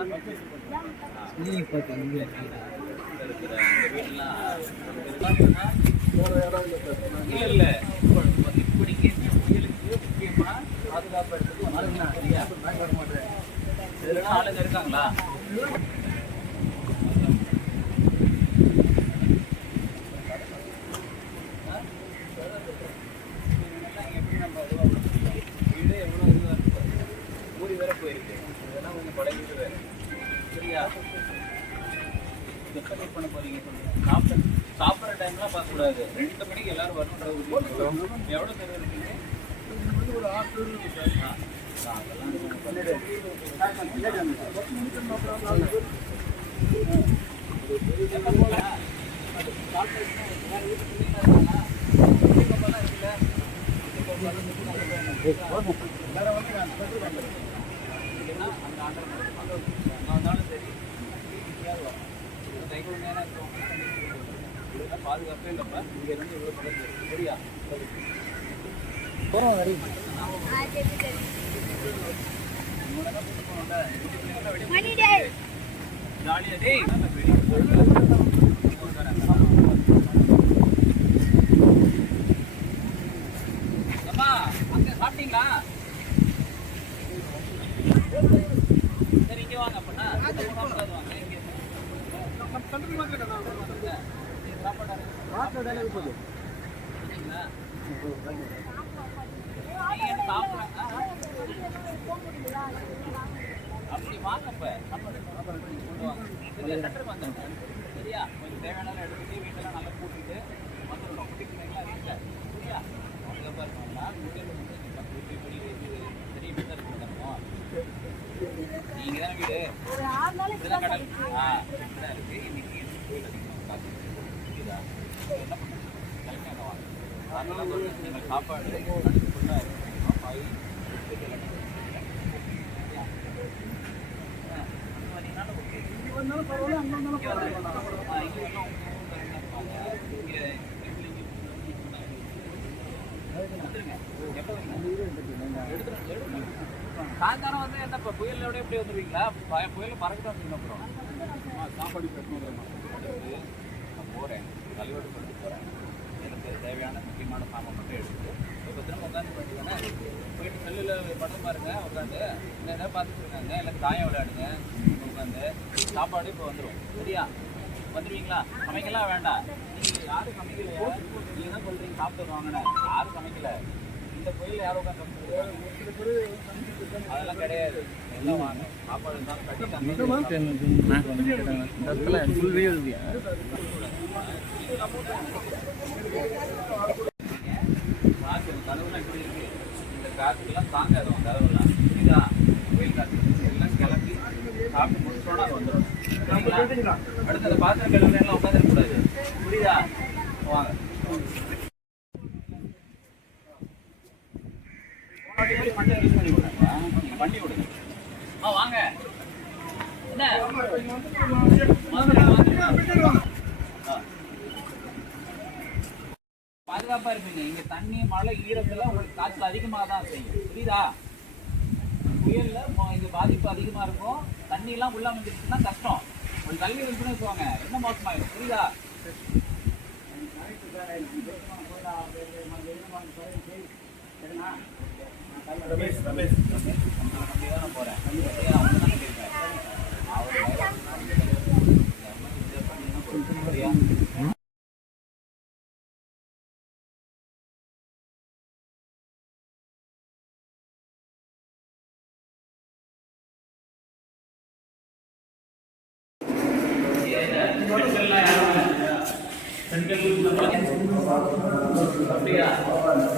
இல்ல. இல்ல இப்போ புயலுக்கு முக்கியமா பாதுகாப்பு எடுத்துட்டு வந்தாங்க ஆளுங்க இருக்காங்களா வீடு எவ்வளோ இதுவாக இருக்கு ஊறி வேற போயிருக்கு இதெல்லாம் கொஞ்சம் வேற சரியா எப்போ பண்ண போறீங்க சொல்லுங்க சாப்பிட சாப்பிட்ற டைம்லாம் பார்க்கக்கூடாது ரெண்டு மணிக்கு எல்லாரும் வரணுன்றது எவ்வளோ பேர் இருக்கீங்க ஆ, ஆ, வேற வீட்டுக்கு வந்து நான் அந்த ஆண்டர் நான் வந்தாலும் சரி வரும் கை நேரம் இருக்கும் பாதுகாப்பே இல்லைப்பா இங்கே இருந்து இவ்வளோ பழகு சரியா போகிறோம் வரி ஜாலியாக டேய் அம்மா அங்கே சாப்பிட்டீங்களா சரி இங்கே வாங்க அப்படின்னா சாப்பிடாது வாங்க இங்கே சாப்பாடு சரிங்களா? நீங்க என்ன சாப்பிட- ஆ, ஆ. அப்படி வாங்க இப்ப. சாப்பாடு கொண்டு வாங்க. சரியா? கொஞ்சம் தேவையானதெல்லாம் எடுத்துட்டு வீட்டெல்லாம் நல்லா கூட்டிட்டு வந்துடணும். குட்டி வீட்டுல. சரியா? வீட்டுல பத்து வீட்டு வெளியே இது பெரிய வீடா இருக்கு தரணும். நீங்க தானே வீடு இதெல்லாம் கடல் ஆ இப்படிதான் இருக்கு அதனால நீங்கள் சாப்பாடு அடுத்து சாயந்தரம் வந்து என்ன இப்போ புயலோட எப்படி வந்துருவீங்களா புயல் பறக்க வந்துருங்க அப்புறம்? சாப்பாடு கட்டணும் நான் போகிறேன் தலையோடு கொண்டு போகிறேன் எனக்கு தேவையான முக்கியமான சாமான் மட்டும் எடுத்து இப்போ திரும்ப உட்காந்து பார்த்தீங்கன்னா போயிட்டு செல்லில் படம் பாருங்கள் உட்காந்து என்ன பார்த்துட்டு இருக்காங்க. இல்லை தாயம் விளையாடுங்க. உட்காந்து சாப்பாடு இப்போ வந்துடும் சரியா? வந்துடுவீங்களா சமைக்கலாம் வேண்டாம். நீங்கள் யாரும் சமைக்கலையா? நீங்கள் தான் சொல்கிறீங்க சாப்பிட்டு வாங்கினேன். யாரும் சமைக்கல. இந்த கோயிலில் யாரும் உட்காந்து அதெல்லாம் கிடையாது. வாங்க சாப்பாடு இந்த காற்றுக்கெல்லாம் தாங்காது கதவுலாம் காற்று எல்லாம் கிளம்பி சாப்பிட்டு முடிச்சோன்னா வந்துடும் அடுத்து அந்த பாத்திரம் கிளம்பி எல்லாம் உட்காந்துருக்க புரியுதா வாங்க பண்ணி விடுங்க பண்ணி வாங்க. என்ன? பாதுகாப்பா இருப்பீங்க. இங்க தண்ணி மழை ஈரத்துல உங்களுக்கு காய்ச்சல் அதிகமாக தான் செய்யும். புரியுதா? புயல்ல மொ- இங்க பாதிப்பு அதிகமா இருக்கும். தண்ணி எல்லாம் உள்ள வந்துருச்சுன்னா கஷ்டம். ஒரு தள்ளி இருக்குன்னு வச்சுக்கோங்க என்ன மோசமாயிடும். புரியுதா? ரமேஷ் ரமேஷ் நான் போறேன் அவங்க அவர் பெண்கள் அப்படியா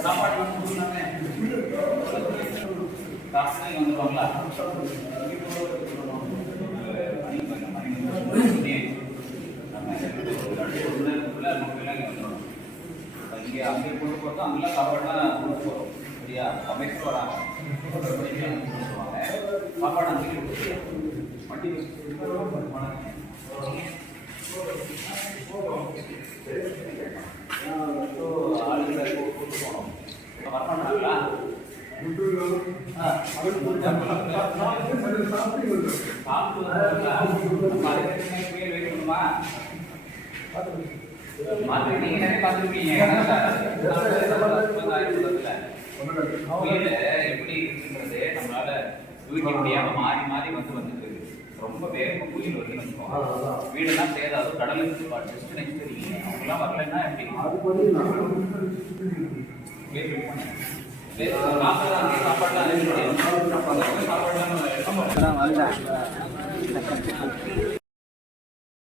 சாப்பாடு கொடுத்தாங்க காசு வந்துடுவாங்களா இங்கே அங்கே கொண்டு போகிறோம் அங்கெல்லாம் சாப்பாடுலாம் கொண்டு போகிறோம் சரியா சமைச்சு வராங்க சொல்லுவாங்க சாப்பாடு அங்கே வண்டி ஆளுங்களை எப்படி இருக்குன்றது நம்மளால யூகிக்க முடியாம மாறி மாறி வந்து வந்துட்டு ரொம்ப வேகமா புயல் வருதுன்னு வச்சுக்கோங்க வீடெல்லாம் சேதாரம் கடலுக்கு அவங்க நெக்ஸ்ட் அவங்களாம் வரலன்னா எப்படி வேற